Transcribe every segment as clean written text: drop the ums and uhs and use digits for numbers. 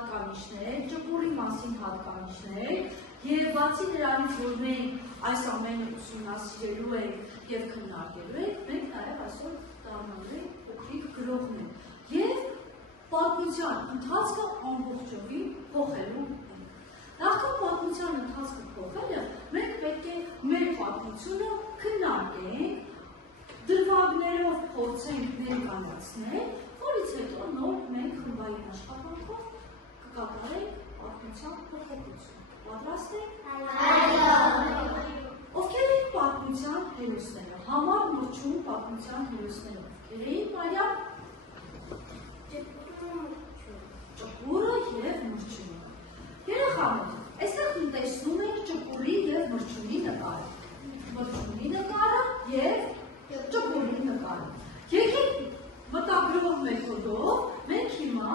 հատկանիշներ, ճպուրի մասին հատկանիշներ, եւ բացի դրանից, որ մենք այս ամենը ուսումնասիրելու ենք եւ քննարկելու ենք, մենք նաեւ այսօր դառնալու ենք փոքրիկ գրողներ եւ պատմության ընթացքը ամբողջովին փոխելու ենք։ Նախքան պատմության ընթացքը փոխելը, մենք պետք է մեր պատմությունը քննարկենք, դրվագներով փորձենք ներկայացնել, որից հետո նոր մենք խմբային աշխատանքով կկատարենք պատմության փոփոխություն։ Պատրաստ եք։ Ովքեր են պատմության հերոսները, համար մրջում պատմության հերոսները, ովքեր էին Մարիա։ Ճպուրը եւ մրջումը։ Երեխաներ, այստեղ տեսնում եք ճպուրի եւ մրջումի նկարը։ Մրջումի նկարը եւ ճպուրի նկարը։ Եկեք մտագրող մեթոդով մենք հիմա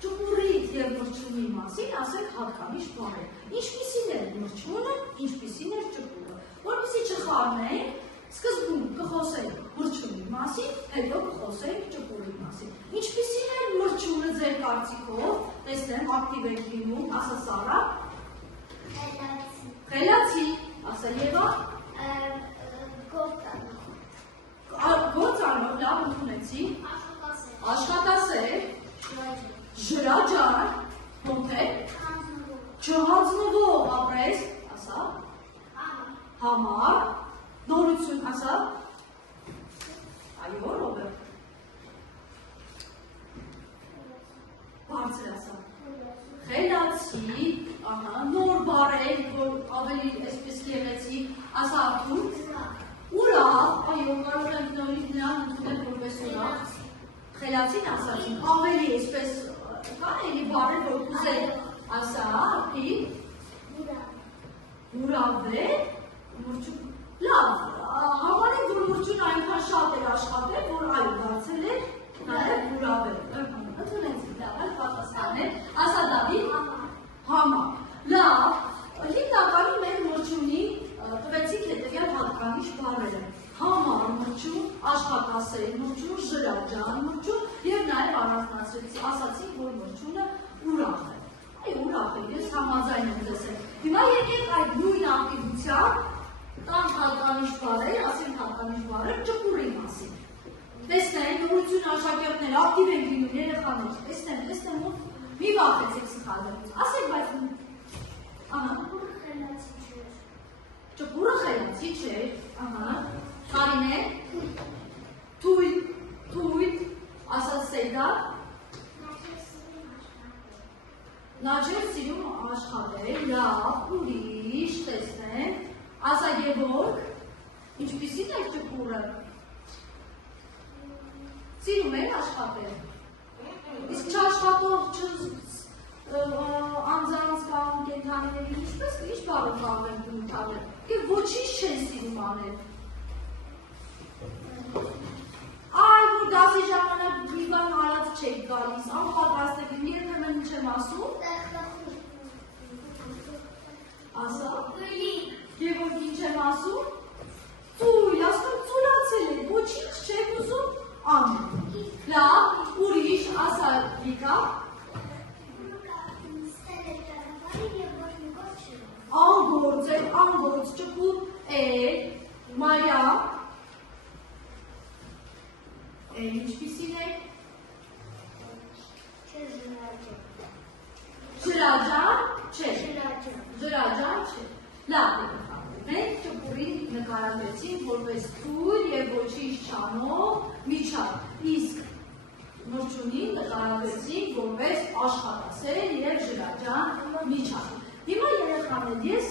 ճպուրի եւ մրջումի մասին ասենք հատկանիշ բառեր։ Ինչպիսին է մրջումը, ինչպիսին է ճպուրը։ Որպեսզի չխառնենք, սկզբում կխոսենք մրջումի մասին, հետո կխոսենք ճպուրի մասին։ Ինչպիսին է մրջումը ձեր կարծիքով, տեսնեմ ակտիվ եք լինում, ասա Սարա։ Խելացի, ասա Եվա։ Գործանող, լավ ընդունեցի։ Աշխատասեր։ Ժրաջար, հոնթե։ Չհանձնվող ապրես, ասա։ Համար, նորություն, ասա։ Այո, Ռոբերտ։ Բարձր ասա։ Խելացի, նոր բառեր, որ ավելի այսպես գեղեցիկ, ասա Արթուր։ Ուրախ, այո, կարող ենք նորից նրան ընդունել որպես ուրախ։ Խելացին ասացին, ավելի այսպես կան էլի բառեր, որ կուզեք, ասա, ապի, ուրավեր, մրջում, լավ, համարենք, որ մրջուն այնքան շատ էր աշխատել, որ այո, դարձել էր, նաև ուրավեր, ընդունեցին, լավ, այլ պատասխան է, ասա Դավիթ, համար, լավ, հիմնականում մեր մրջունի տվեցիք հետևյալ հատկանիշ բառերը, համար մրջում, աշխատասեր մրջում, ժրաջան մրջում եւ նաեւ առանձնացրեցի, ասացին, որ մրջունը ուրախ է։ Այ ուրախ է, ես համաձայն եմ ձեզ հետ։ Հիմա եկեք այդ նույն ակտիվությամբ տան հատկանիշ բառեր, ասենք հատկանիշ բառեր ճպուրի մասին։ Տեսնենք, նորություն աշակերտներ, ակտիվ են լինում երեխաներ, տեսնեմ, մի վախեցեք սխալներից։ Ասենք, բայց ճպուրը խելացի չէր, Կարինե, թույլ, ասած Սեյդա, նա չէր սիրում աշխատել, լավ, ուրիշ, տեսնենք, ասա Գևորգ, ինչպիսին է ճպուրը, սիրում էր աշխատել, իսկ չաշխատող անձանց կամ կենդանիների ինչպես ինչ բառով կարող են բնութանել, և ոչինչ չեն սիրում անել։ Այ, որ դասի ժամանակ մի բան արած չեք գալիս, անպատրաստ եք, երբեմն ինչ եմ ասում։ Ասա։ Գևորգ ինչ եմ ասում։ Ծույլ, ասում ծուլացել եք, ոչինչ չեք ուզում անել։ Լավ, ուրիշ, ասա Վիկա։ Անգործ է, անգործ ճպուր Մարիա։ Ինչպիսին է։ Ջրաջան չէ։ Ջրաջան չէ։ Լավ, մենք ճպուրի նկարագրեցինք որպես թույլ և ոչինչ չանող միջավ, իսկ մրջունին նկարագրեցինք որպես աշխատասեր և ջրաջան միջավ։ Հիմա երեխաներ, ես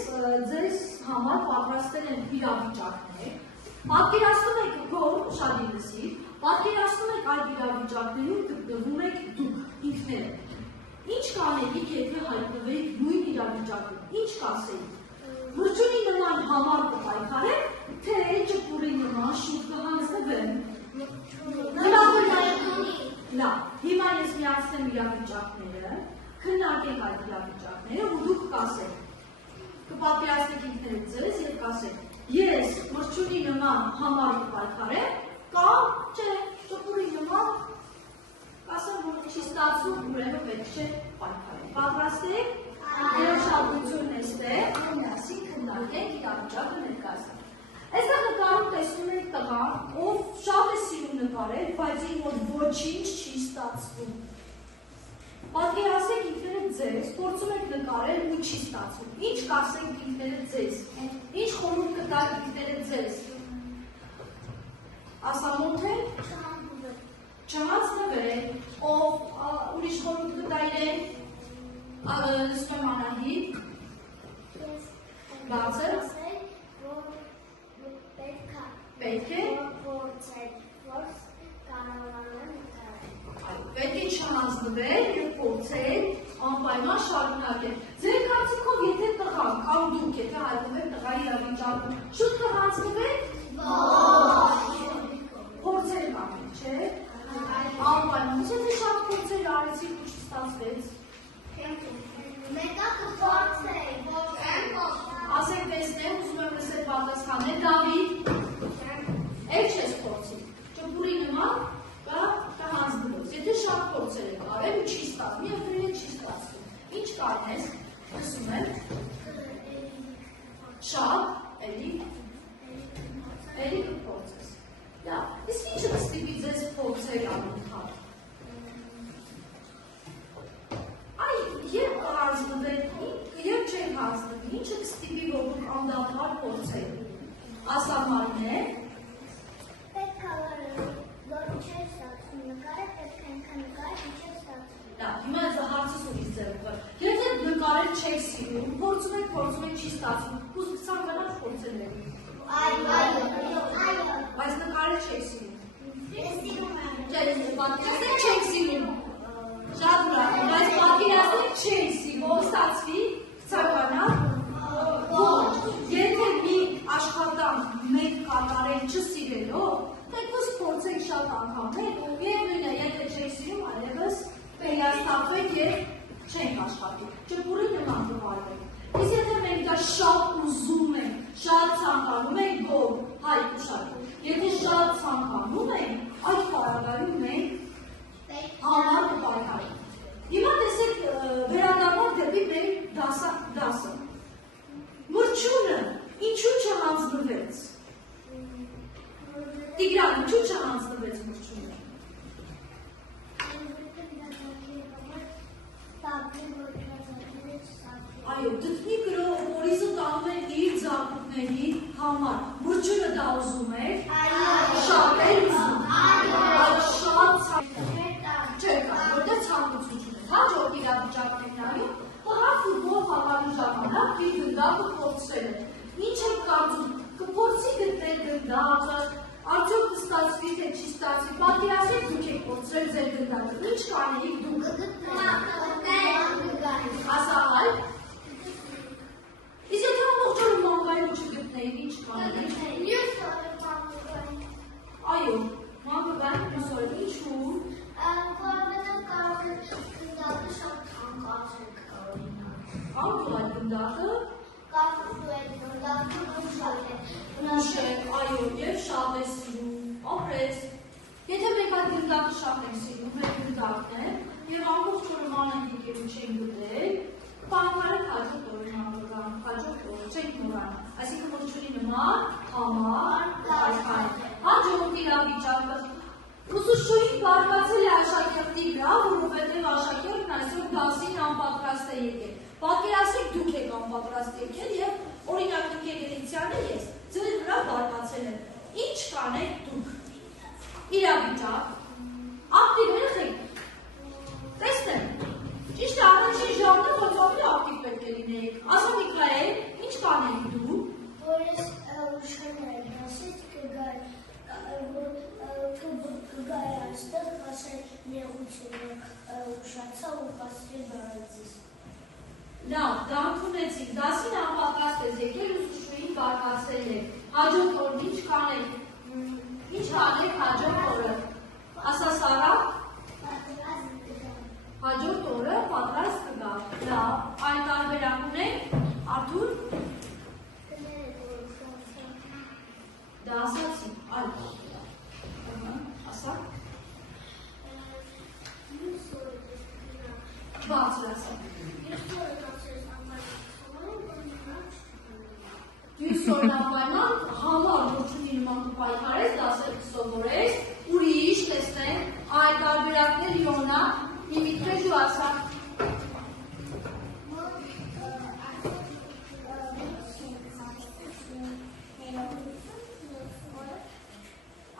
ձեզ համար պատրաստել եմ իրավիճակներ, պատկերացնում եք որ ուշադիրեցի, պատկերացնում եք այդ իրավիճակներում գտնվում եք դուք ինքներդ։ Ինչ կանեիք, եթե հայտնվեիք նույն իրավիճակում, ինչ կասեիք։ Մրջունի նման համար կպայքարեք, թե ճպուրի նման շուտ կհանձնվեմ։ Լավ, հիմա ես միացնեմ իրավիճակները, քննարկենք այդ իրավիճակները ու դուք կասեք, կպատկերացնեք ինքներդ ձեզ և կասեք, ես մրջունի նման համար կպայքարեմ, կամ չէ, ճպուրի նման ասեմ, որ չի ստացվում, ուրեմն պետք չէ պայքարել։ Պատրաստ եք։ Երաշխավորությունն էստեղ, միասին քննարկենք իրավիճակը ներկայացնենք։ Այստեղ նկարում տեսնում եք տղան, ով շատ է սիրում նկարել, բայց իր մոտ ոչինչ չի ստացվում։ Պատկերացրեք ինքներդ ձեզ, փորձում եք նկարել ու չի ստացվում։ Ինչ կասեք ինքներդ ձեզ։ Ինչ խորհուրդ կտաք ինքներդ ձեզ։ Ասամոթել, չհանձնվել, ով ուրիշ խորհուրդ կտա իրեն, լսում եմ Անահիտ, բացել, պետք է, պետք է չհանձնվել և փորձել անպայման շարունակել։ Ձեր կարծիքով եթե տղան կամ դուք եթե հայտնվում եք տղայի իրավիճակում, շուտ կհանձնվեք։ Փորձել կանենք, չէ՞։ Անպայման, եթե շատ փորձեր արեցիք ու չստացվեց։ Ասեք տեսնեմ, ուզում եմ լսել պատասխաններ, Դավիթ, էլ չես փորձի, ճպուրի նման կհանձնվես, եթե շատ փորձեր եք արել ու չի ստացվում, և դրել չի ստացվում, ինչ կարնես, լսում եմ, շատ, էլի կփորձես, իսկ ինչը կստիպի ձեզ փորձել անընդհատ։ Երբ կհանձնվեք, երբ չեք հանձնվի, ինչը կստիպի, որ դուք անդադար փորձեք։ Ասամարներ։ Պետք է որ չէ ստացվում նկարել, պետք է նկարել, ինչը ստացվում։ Հիմա այս հարցս ուրիշ ձևով։ Եթե նկարել չեք սիրում, փորձում եք, չի ստացվում, ուզում ցանկանաց փորձել եք։ Բայց նկարել չեք սիրում։ Պատկերացրեք չեք սիրում։ Շատ ուրախ եմ, բայց պատկերացրեք չեք սիրում, ով ստացվի, ցանկանա։ Ոչ, եթե մի աշխատանք մեկ կատարել չսիրելով, թեկուզ փորձեք շատ անգամներ, և նույնը եթե չեք սիրում, այլևս վերահսկվեք և չենք աշխատի, ճպուրի նման կվարվեք։ Իսկ եթե մենք դա շատ ուզում ենք, շատ ցանկանում ենք, գոհ, հայ ուշադրու, եթե շատ ցանկանում ենք, այդ պարագայում մենք համար կպայքարենք։ Հիմա տեսեք վերադառնանք դեպի մեր դասը։ Մրջյունը ինչու չհանձնվեց։ Տիգրան, ինչու չհանձնվեց մրջյունը։ Այո, դդմի գրող Մորիսը տանում է իր ձախուկների համար։ Մրջյունը դա ուզում է։ Շատ էր ուզում։ Շատ չէ կա, որտեղ ցանկություն չունի։ Հաջորդ իրավիճակն է նայում, տղա ֆուտբոլ խաղալու ժամանակ իր գնդակը փորձել է։ Ինչ եք կարծում, կփորձի գտնել գնդակը, արդյոք կստացվի, թե չի ստացվի, պատկերացրեք դուք եք փորձել ձեր գնդակը, ինչ կանեիք դուք։ Ասա այլ։ Իսկ եթե ամբողջ օրը մանգայում չգտնեիք, ինչ կանեիք։ Այո, մանգայում մյուս օրը, ինչու՞։ Անկու այդ գնդակը։ Ուշ է, այո, և շատ է սիրում, ապրես։ Եթե մենք այդ գնդակը շատ ենք սիրում, մեր գնդակն է, և ամբողջ օրը մանենք եկերու չենք գտել, պայքարը հաջորդ օրը նավրան, հաջորդ օրը չենք նորան, այսինքն մրջյունի նման համար պայքարենք։ Հաջորդ իրավիճակը ուսուցչուհին բարկացել է աշակերտի վրա, որովհետև աշակերտն այսօր դասին անպատրաստ է եկել։ Պատկերացրեք դուք եք անպատրաստ եկել և օրինակ Նիկեր Ելիցյանը ես ձեր վրա բարկացել եմ։ Ինչ կանեք դուք։ Իրավիճակ, ակտիվ եղեք։ Տեսնեմ, ճիշտ է առաջին ժամանակ ոչ ավելի ակտիվ պետք է լինեիք։ Ասա Միքայել, ինչ կանեք դու։ Որ ես ուշաներ դասից կգայի այստեղ ասել նեղությունը ուշացա ու կասրի բարածիս։ Լավ, դա ընդունեցիք, դասին անպատրաստ ես եկել ուսուցչուհին բարկացել եք, հաջորդ օրն ինչ կանեք, ինչ հանեք հաջորդ օրը, ասա Սարա, հաջորդ օրը պատրաստ կգա, լավ, այն տարբերակ ունենք, Արթուր, դա ասացի, այլ, ասա, ասեմ։ Դու սորնապայման համար ոչունի նման դու պայքարես, դասեր սովորես, ուրիշ տեսնենք այդ տարբերակներ յոնա իմիտրեժ ու ասա։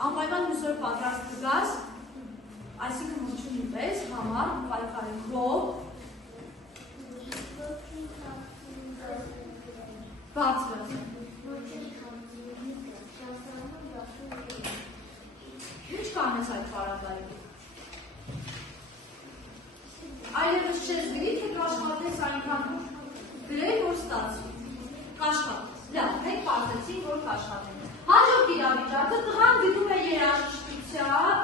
Անպայման մուսոր պատրաստ կգաս, այսինքն ոչունի պես համար պայքարենք ռով բարձր Ինչ կանես այդ պարագայում։ Այլևս չես գրի, թե կաշխատես այնքան գրել, որ ստացվի։ Կաշխատես։ Լավ, մենք պարզեցինք, որ կաշխատենք։ Հաջորդ իրավիճակը տղան գտնում է երաժշտության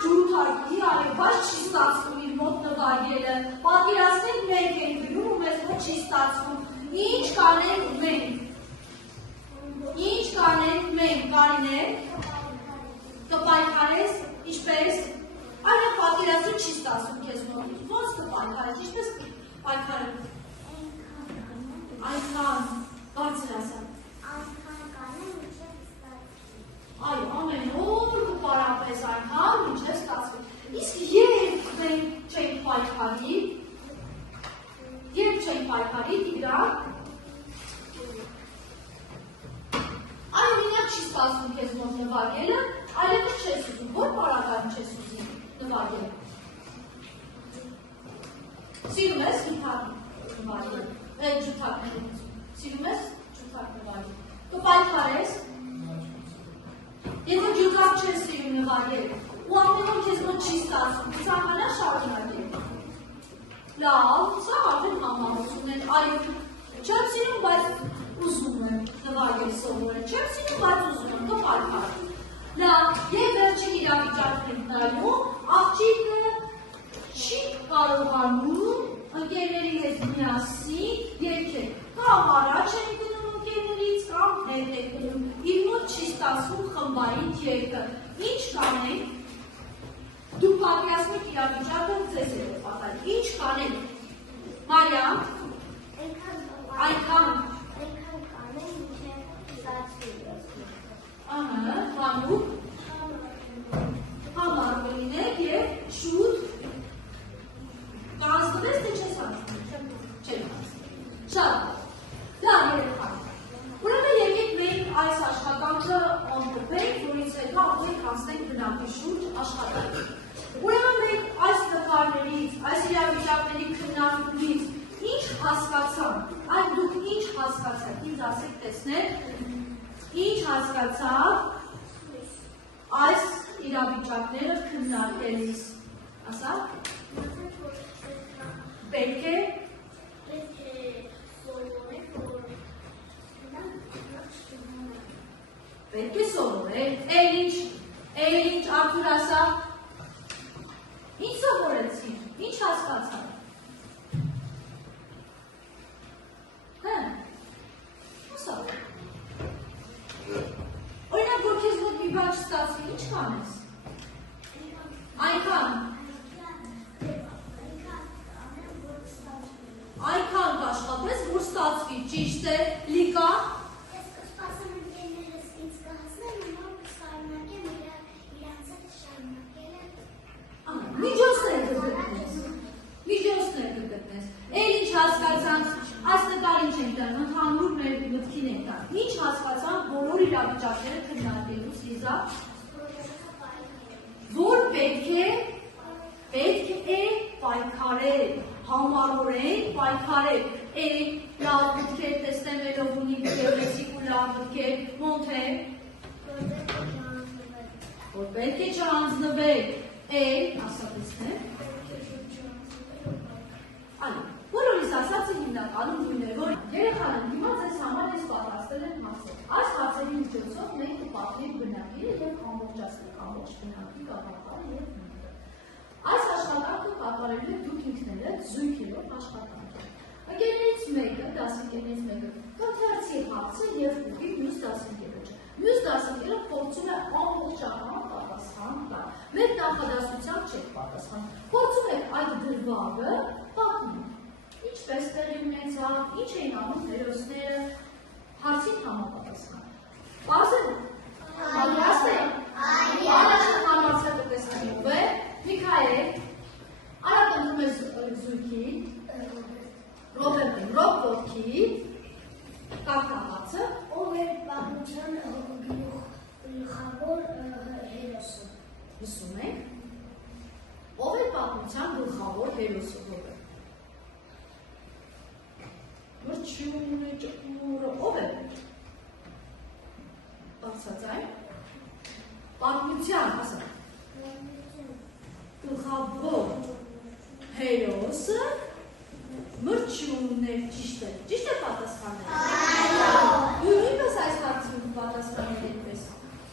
ջութակի, այո, բայց չի ստացվում իր մոտ նվագելը։ Պատկերացնենք մենք ենք գրում ու մեզ մոտ չի ստացվում։ Ինչ կանենք մենք։ Ինչ կանենք մենք, Կարինե, կպայքարես, ինչպես, այլև պատկերացնում չի ստացվում քեզ մոտ, ոնց կպայքարես, ինչպես պայքարես, այնքան, բարձր ասա, այո, ամեն օր կպարապես այնքան, մինչև ստացվի, իսկ երբ մենք չենք պայքարի, Տիգրան, Այո, մենակ չի սպասում քեզ մոտ նվագելը, այլևս չես ուզում, որ պարագայում չես ուզում նվագելը։ Սիրում ես գիտար նվագել, ջութակ նվագել, սիրում ես ջութակ նվագել, կպայքարես, եթե ջութակ չես սիրում նվագել, ու ամեն օր քեզ մոտ չի ստացվում, ցանկանա շարունակել։ Լավ, սա արդեն համառություն են, այո, չեմ սիրում, բայց ուզում եմ նվագել սովորել, չեմ սիրում, բայց ուզում եմ, կպայքարի։ Լավ, և վերջին իրավիճակն ենք նայում, աղջիկը չի կարողանում ընկերների հետ միասին երգել, կամ առաջ են գնում ընկերներից, կամ հետ է գնում, իր մոտ չի ստացվում խմբային երգը, ինչ կանենք, դու պատկերացնեք իրավիճակը ձեզ է պատահել, ինչ կանենք, Մարիամ, այնքան Հանուկ, համար կլինեք և շուտ կանցնվես, թե չես հանցնում, չեն հանցնում, շատ, լավ երեխան, ուրեմն եկեք մենք այս աշխատանքը անդրվենք, որից հետո արդեն կանցնենք բնակի շուրջ աշխատանք, ուրեմն մենք այս նկարներից, այս իրավիճակների քննարկումից ինչ հասկացանք, այդ դուք ինչ հասկացաք, ինձ ասեք տեսնեք, ինչ հասկացավ այս իրավիճակները քննարկելիս, ասա, պետք է սովորել, էլ ինչ Արթուր ասա, ինչ սովորեցին, ինչ հասկացավ, Օրինակ, որ քեզ մոտ մի բան չստացվի, ինչ կանես, այնքան կաշխատես, որ ստացվի, ճիշտ է, լիկա, միջոցներ կգտնես, էլ ինչ հասկացանք, այս նկար ինչ ենք տան, ընդհանուր մեր մտքին ենք տան, ինչ հասկացանք բոլոր իրավիճակները քննարկելուց Լիզա, որ պետք է պայքարել, համառորեն պայքարել, լավ մտքեր տեսնեմ ելով ունի գեղեցիկ ու լավ մտքեր, ոնց է, որ պետք է չհանձնվել, ասա տեսնեմ, այո, բոլորիս ասացի հիմնականում նույնը, որ երեխաներ հիմա ձեզ համար ես պատրաստել եմ հարցեր, այս հարցերի միջոցով մենք կպատմենք բնակիչը և ամբողջացնենք ամբողջ բնակի գաղափարը և միտքը։ Այս աշխատանքը կատարելու եք դուք ինքներդ զույգերով աշխատանք է։ Ընկերներից մեկը, դասընկերներից մեկը կընթերցի հարցը և ուղղի մյուս դասընկերոջը։ Մյուս դասընկերը փորձում է ամբողջական պատասխան տալ։ Մեկ նախադասությամբ չեք պատասխան։ Փորձում եք այդ դրվագը պատմում։ Ինչպես տեղի ունեցավ, ինչ էին անում հերոսները, հարցին համապատասխան։ Պարզել պատրաստ եք։ Առաջին համարձակը տեսնի ով է, Միքայել, արագ ընտրում ես զույգի, Ռոբերտին, Ռոբ ոտքի, կարգահացը, ով էր պատմության գլխավոր հերոսը։ լսում եք, ով է պատմության գլխավոր հերոսը, ով է։ Մրջյունը, ճկուրը, ով է։ Բարձրաձայն, պատմության, ասա, գլխավոր հերոսը մրջյունն է, ճիշտ է պատասխանել։ Ու նույնպես այս հարցին պատասխանել այդպես։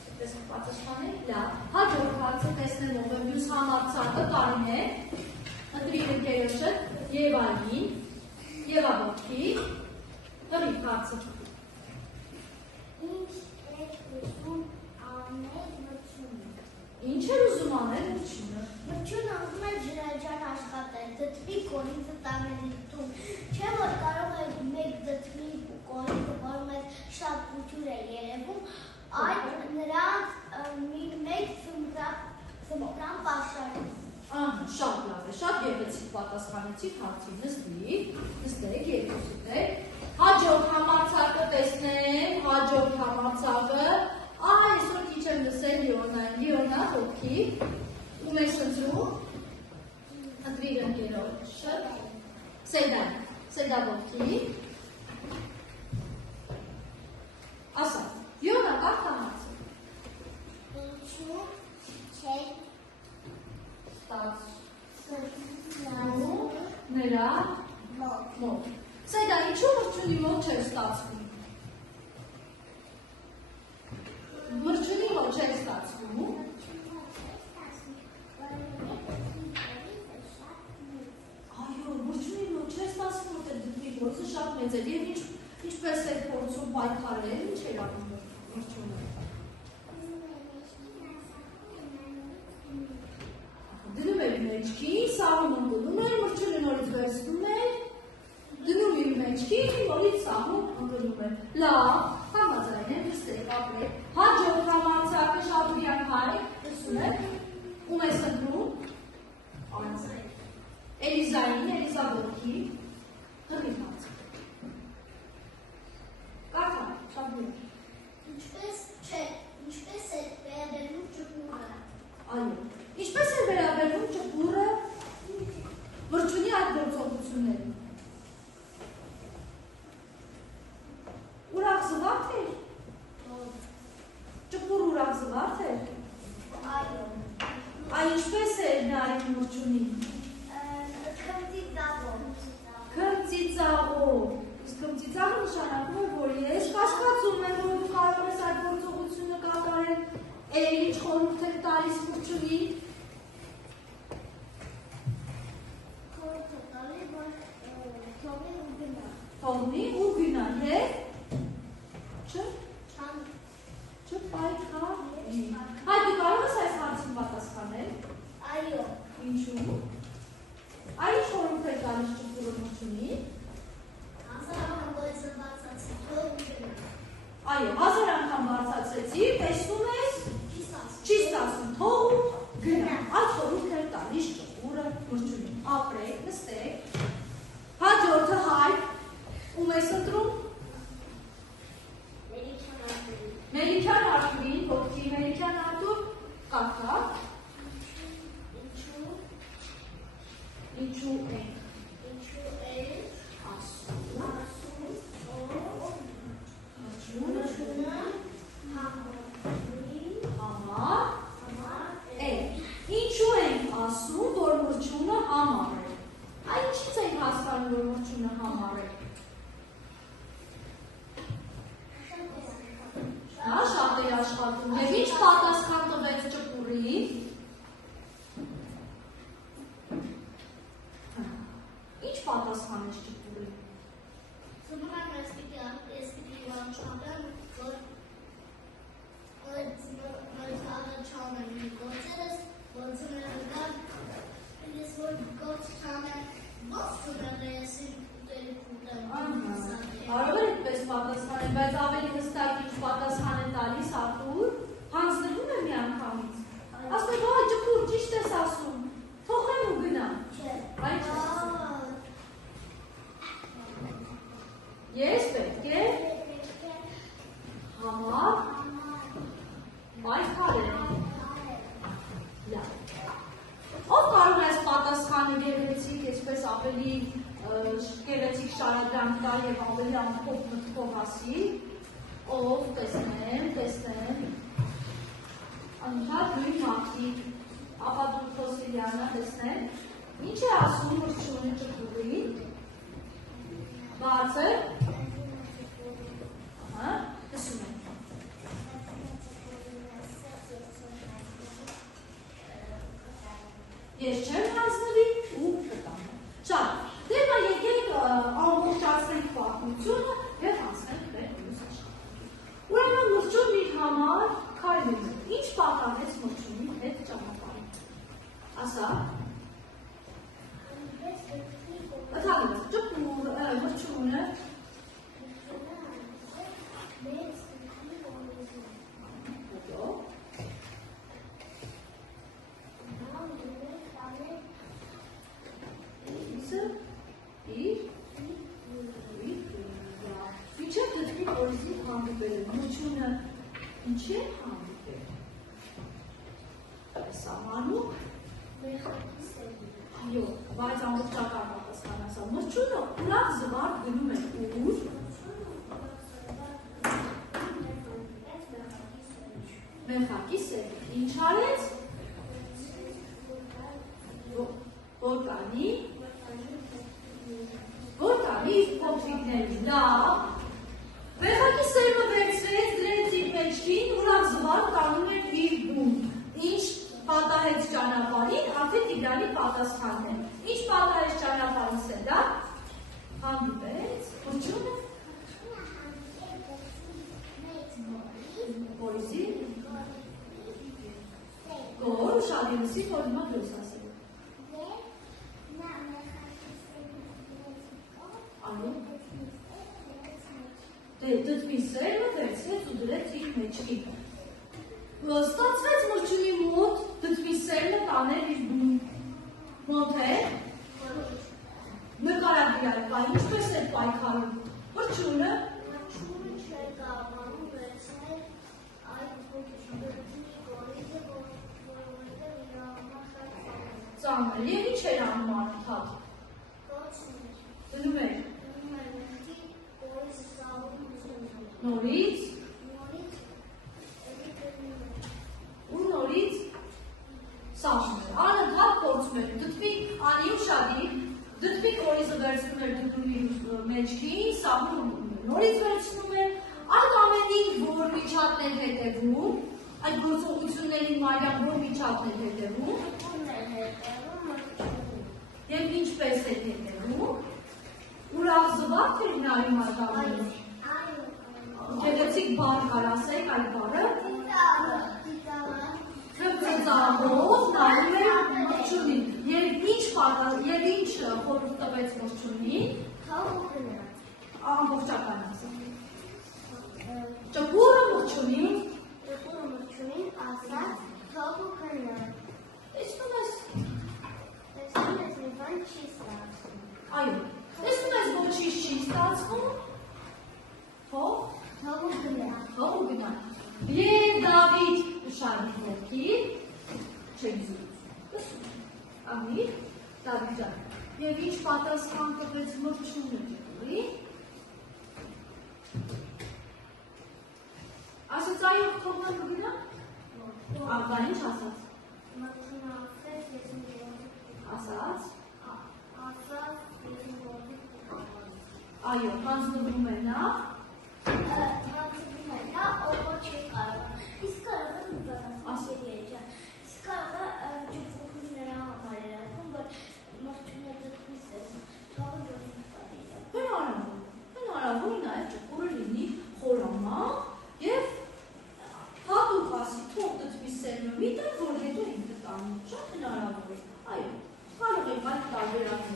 Այդպես պատասխանել, լավ։ Հաջորդ հարցը տեսնելով է մյուս համարձակը Կարին է, ընտրի ընկերոջը Եվային, Եվա ոտքի, հրի հարցը։ Ինչ էր ուզում անել մրջյունը։ Մրջյունը ուզում էր ջրաջար աշխատել, դդմի կոնիցը տանել դում, չէ որ կարող է մեկ դդմի կոնիցը, որ մեզ շատ կուտյուր է երևում, այդ նրանց մեկ ծմկրան պաշարում։ Շատ լավ է, շատ գեղեցիկ պատասխանեցիք հարցին, նստեք, երկուսիդ եք։ Հաջորդ համարձակը տեսնենք, հաջորդ համարձակը, այսօր քիչ եմ լսել Լիոնա ոտքի, ում ես ընտրում, ընտրիր ընկերոջը, Սեյդա ոտքի, ասա, Լիոնա կարգահացը։ Ինչու չէ ստացվում նրա մոտ։ Սեյդա, ինչու մրջյունի մոտ չէր ստացվում։ Մրջյունի մոտ չէր ստացվում։ Այո, մրջյունի մոտ չէր ստացվում, որ դեպի գործը շատ մեծ էր, և ինչպես էր փորձում պայքարել, ինչ էր անում մրջյունը։ Դնում էր մեջքին, սահում ընկնում էր, մրջյունը նորից վերցնում էր, դնում իր մեջքին, նորից սահում ընկնում էր։ Լավ, համաձայն եմ, նստեք, ապրեք։ Հաջորդ համարձակը Շաբուրյան Հայկ, լսում եք, ում ես ընկնում։ Էլիզային, Էլիզա ոտքի, հրի հարցը։ Կարդա, Շաբուրյան։ Ինչպես է վերաբերվում ճկուրը։ Այո, ինչպես է վերաբերվում ճկուրը մրջյունի այդ գործողություններին։ Ուրախ զվարթ էր։ Ճկուր ուրախ զվարթ էր։ Այո։ Այ ինչպես էր նայում մրջյունին։ Քմծիծաղով։ Իսկ քմծիծաղը նշանակում է, որ ես կասկածում եմ, որ դու կարող ես այդ գործողությունը կատարել, ինչ խորհուրդ եք տալիս մրջյունին։ Թողնի ու գնա, եվ չպայքարի։ Հայ, դու կարող ես այս հարցին պատասխանել։ Այո։ Ինչու։ Այ ինչ խորհուրդ եք տալիս ճկուրը մրջյունին։ Այո, 1000 անգամ բարձրացրեցի, տեսնում ես, չի ստացվում, թող գնա։ Այդ խորհուրդ էր տալիս ճկուրը մրջյունին։ Ապրեք, նստեք։ Հաջորդը Հայկ, ում ես ընտրում։ Մելիքյան Արտուրին, ոտքի Մելիքյան Արտուր, կարգա։ Ինչու ենք ասում։ Ինչու ենք ասում, որ մրջյունը համառ է։ Այ ինչից ենք հասկանում, որ մրջյունը համառ է։ Նա շատ էր աշխատում, և ինչ պատասխան տվեց ճկուրին։ Ինչ պատասխան ես ճկուրին։ Գործերս, որ Կարող է այդպես պատասխանել, բայց ավելի հստակ ինչ պատասխան է տալիս Արտուր, հանձնվում է մի անգամից։ Ասում է, «Ոայ, ջկուր, ճիշտ ես ասում, թողեմ ու գնամ»։ Այդ չես ասում։ Ես պետք է համար պայքարել։ Լավ։ Ով կարող է այս պատասխանը գեղեցիկ, այսպես ավելի գեղեցիկ շարադրանք տա եւ ավելի ամփոփ մտքով ասի։ Ով տեսնեմ։ Անհատ նույն մակտիկ, ապա դու Խոսիլյանը տեսնեմ։ Ինչ է ասում մրցունի ճկուղին։ Բացը։ Ահա, տեսնում եմ։ Ես չեմ հանձնվի ու կտամ։ Շատ, դեպա եկեք ամբողջացնենք պատմությունը և հանձնենք մեր մյուս աշխատանքին։ Ուրեմն մրցուն մի համար քայլում է։ Ինչ պատահեց մրցունի հետ ճանապարհին։ Ասա։ Ըթալից, ճկուր մրցունը Ինչ է հանդիպել։ Սահմանում մեխակի սերի։ Այո, բայց ամբողջական պատասխան ասա։ Մրցունը ուրախ զվարթ գնում է ուր։ Մեխակի սերի։ Ինչ արեց։ Որ կանի իր փոքրիկներին։ Լավ։ Մեխակի սերմը վերցրեց, դրեց իր մեջքին, ուրախ զվարթ տանում էր իր բուն։ Ինչ պատահեց ճանապարհին, արդեն Տիգրանի պատասխանն է։ Ինչ պատահեց ճանապարհին սեդա։ Հանդիպեց, մրցունը։ Որի՞զի։ Գոր ուշադիրեցի, որ հիմա դուրս ասել։ Այո։ Դդմի սերմը վերցրեց ու դրեց իր մեջքին։ Ստացվեց մրցունի մոտ դդմի սերմը տանել իր բուն։ Մոտ է։ Նկարագրյալ կա, ինչպես էր պայքարում։ Մրցունը չէր կարողանում վերցնել այդ դդմի գորիզը, որովհետև իր համար շատ ծանր և ինչ էր անում արդյոք։ Դնում էր։ Նորից ու նորից սաղում էր, անընդհատ փորձում էր, դդմի անի ուշադիր, դդմի կորիզը վերցնում էր դդմի մեջքին, սաղում նորից վերցնում էր, այդ ամեն ինչ որ միջատն էր հետևում, այդ գործողություններին Մարիամ որ միջատն էր հետևում, և ինչպես էր հետևում, ուրախ զվարթ էր նայում այդ ամեն ինչ։ Գեղեցիկ բառ կար ասենք այդ բառը։ Ծծաղով նայում էր մրցունին։ Եվ ինչ խորհուրդ տվեց մրցունին։ Ամբողջական ասա։ Ճկուրը մրցունին ասաց թող ու գնա։ Տեսնում ես մի բան չի ստացվում։ Այո, տեսնում ես ոչինչ չի ստացվում։ Թող ու գնա։ Եվ Դավիթ ուշադիր ոտքի, չեք զուր։ Ամիր, Դավիթ ջան։ Եվ ինչ պատասխան տվեց մրցունը ճկուրի։ Ասաց այո, թող ու գնա։ Ապա ինչ ասաց։ Ասաց։ Այո, հանձնվում է նա։ Ով չի կարող։ Իսկ կարող է ասել երջան։ Իսկ կարող է ճուփուկի նրա համար էր ասում, որ մրցունը դդմի սերմը թողը դուրս տալիս։ Հնարավոր նաև ճկուրը լինի խորամանկ և հատուկ ասի թող դդմի սերմը մի տեղ, որ հետո ինքը տանում։ Շատ հնարավոր է։ Այո, կարող եք այդ տարբերակ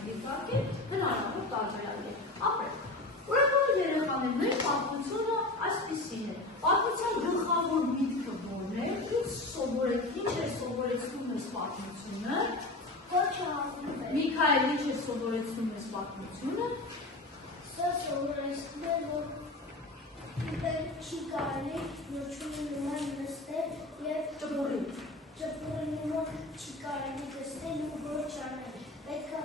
պատմությունը։ Սա սովորեցնում է, որ չի կարելի մրջունի նման նստել և ճպուրի նման չի կարելի նստել ու ոչ անել։ Պետք է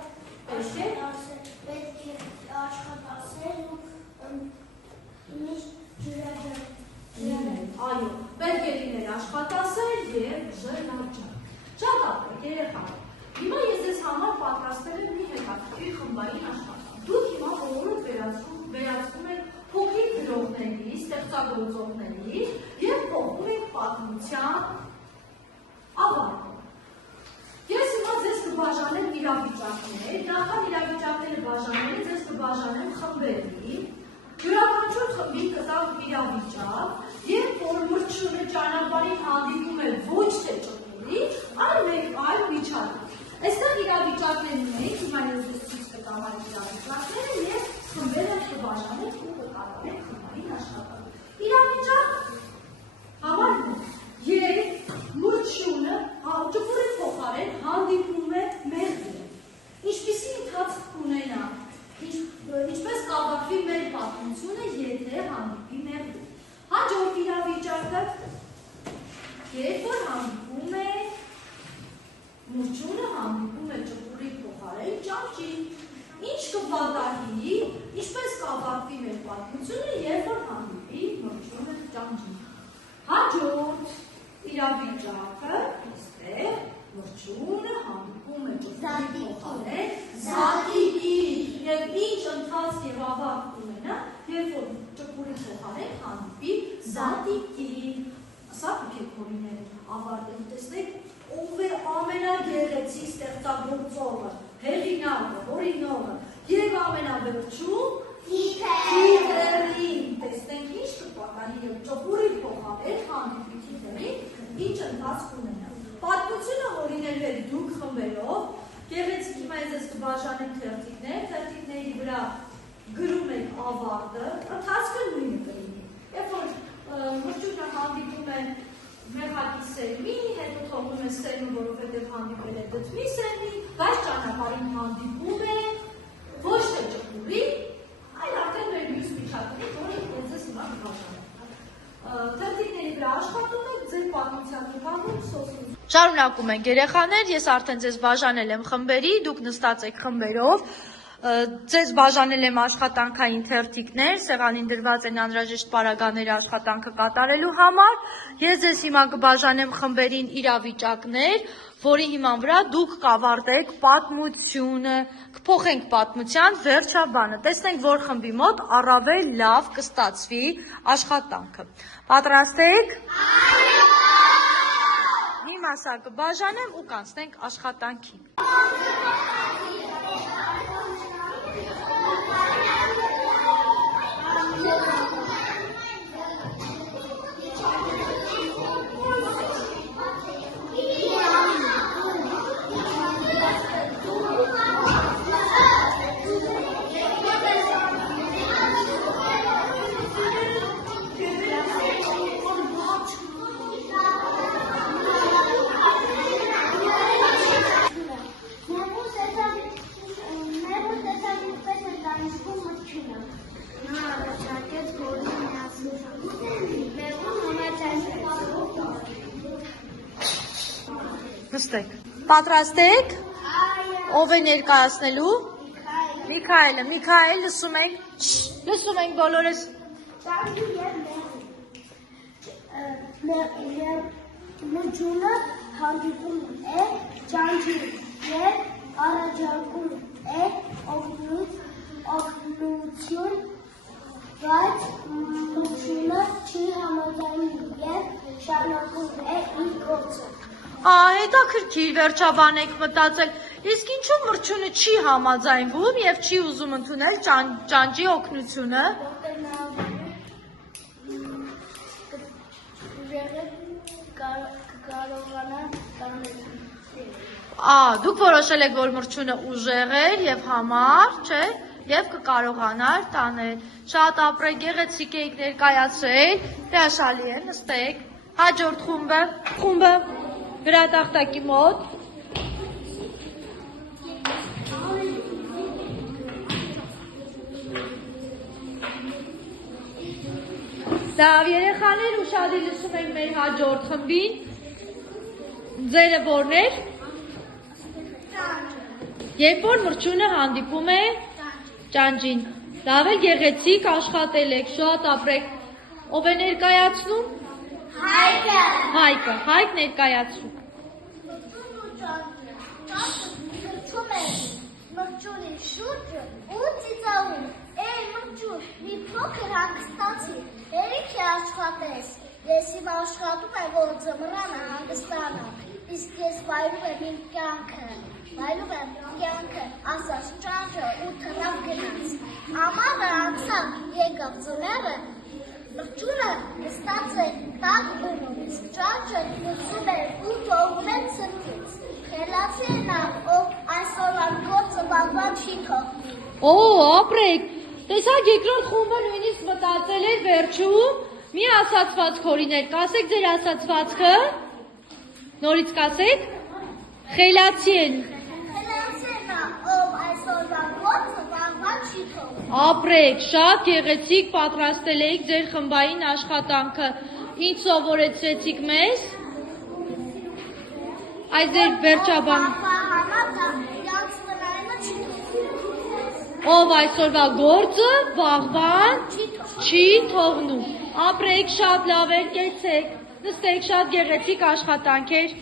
աշխատասեր ու միշտ ջրաջար։ Այո, պետք է լինել աշխատասեր և ջրաջար։ Շատ ապրեք երեխաներ։ Հիմա ես ձեզ համար պատրաստել եմ մի հետաքրքիր խմբային աշխատանք։ Դուք հիմա բոլորը վերածվում եք փոքրիկ գրողների, ստեղծագործողների և փոխում եք պատմության ավարտը։ Ես հիմա ձեզ կբաժանեմ իրավիճակներ, նախքան իրավիճակները բաժանելը ձեզ կբաժանեմ խմբերի, յուրաքանչյուր խմբի կտամ իրավիճակ, երբ որ մրջյունը ճանապարհին հանդիպում է ոչ թե ճկունի, այլ մեկ այլ միջավայր։ Այստեղ իրավիճակներ ունենք, հիմա ես ձեզ ցույց կտամ այդ իրավիճակները և խմբերը կբաժանենք ու կկատարենք խմբային աշխատանք։ Իրավիճակ համար 1. Մրջյունը ճպուրի փոխարեն հանդիպում է մեղրին։ Ինչպիսի ընթացք կունենա, ինչպես կավարտվի մեր պատմությունը, եթե հանդիպի մեղրին։ Հաջորդ իրավիճակը, երբ որ հանդիպում է մրջյունը հանդիպում է ճպուրի փոխարեն ճանճի, ինչ կվատահի, ինչպես կավարտվի մեր պատմությունը, երբ որ հանդիպի մրջյունը ճանճի։ Հաջորդ իրավիճակը, այստեղ մրջյունը հանդիպում է ճպուրի փոխարեն զատիկի և ինչ ընթացք և ավարտ կունենա, երբ որ ճպուրի փոխարեն հանդիպի զատիկի։ Սա պիքեքորիներ ավարտել, տեսնեք, ով է ամենագեղեցիկ ստեղծագործողը, հեղինակը, օրինողը և ամենավերջում Թիթերին, տեսնենք ինչ կպատահի և ճպուրի փոխարեն հանդիպի Թիթերին, ինչ ընթացք ունենա։ Պատմությունը հորինել եք դուք խմբերով, գեղեցիկ հիմա ես ձեզ կբաժանեմ թերթիկներ, թերթիկների վրա գրում եք ավարտը, ընթացքը նույնը կլինի։ Երբ որ մրջյունը հանդիպում է մեղրակի սերմի, հետո թողնում է սերմը, որովհետև հանդիպել է դդմի սերմի, բայց ճանապարհին հանդիպում է ոչ թե ճպուրի, այլ արդեն մեր մյուս միջակայքի, որը ես ձեզ հիմա կբաժանեմ։ Թերթիկների վրա աշխատում եք, ձեր պատմության նկատում սոսում։ Շարունակում ենք երեխաներ, ես արդեն ձեզ բաժանել եմ խմբերի, դուք նստած եք խմբերով, ձեզ բաժանել եմ աշխատանքային թերթիկներ, սեղանին դրված են անհրաժեշտ պարագաները աշխատանքը կատարելու համար, ես ձեզ հիմա կբաժանեմ խմբերին իրավիճակներ, որի հիման վրա դուք կավարտեք պատմությունը, կփոխենք պատմության վերջաբանը, տեսնենք որ խմբի մոտ առավել լավ կստացվի աշխատանքը։ Պատրաստ եք։ Մի մասա կբաժանեմ ու կանցնենք աշխատանքին։ Նստեք։ Պատրաստ եք։ Ով է ներկայացնելու։ Միքայելը, Միքայել, լսում ենք բոլորս։ Մրջյունը հանդիպում է ճանճի և առաջարկում է օգնություն, բայց մրջյունը չի համաձայնում և շարունակում է իր գործը։ Հետաքրքիր վերջաբան եք մտածել, իսկ ինչու մրջյունը չի համաձայնվում և չի ուզում ընդունել ճանճի օգնությունը։ Դուք որոշել եք, որ մրջյունը ուժեղ էր և համառ, չէ, և կկարողանար տանել։ Շատ ապրեք, գեղեցիկ եք ներկայացրել, հրաշալի է, նստեք։ Հաջորդ խումբը գրատախտակի մոտ։ Լավ, երեխաներ ուշադիր լսում ենք մեր հաջորդ խմբին։ Ձերը որն էր։ Երբ որ մրջյունը հանդիպում է ճանճին։ Լավ է, գեղեցիկ աշխատել եք, շատ ապրեք։ Ով է ներկայացնում։ Հայկը։ Հայկ ներկայացնում։ Թռչում է մրջյունի շուրջը ու ծիծաղում։ Էй մրջյուն, մի փոքր հանգստացի, երիք է աշխատես։ Ես իմ աշխատում եմ, որ ձմռանը հանգստանամ, իսկ ես վայրում եմ իմ կյանքը, ասաց ճանճը ու թռավ գնաց։ Ամառը անցավ, եկավ ձմեռը, մրջյունը նստած է տաք բնում, իսկ ճանճը լսում է ու թողում է ցրտից։ Խելացի է նա, ով այսօրվա գործը վաղվա չի թողնի։ Օ, ապրեք, տեսակ երկրորդ խումբը նույնիսկ մտածել էր վերջում մի ասացվածք հորիներ, կասեք ձեր ասացվածքը, նորից կասեք, խելացի են։ Խելացի է նա, ով այսօրվա գործը վաղվա չի թողնի։ Ապրեք, շատ գեղեցիկ պատրաստել էիք ձեր խմբային աշխատանքը, ինչ սովորեցրեցիք մեզ։ Այս ձեր վերջաբան։ Ով այսօրվա գործը վաղվան չի թողնում։ Ապրեք, շատ լավ էր, կեցեք, նստեք, շատ գեղեցիկ աշխատանք էր։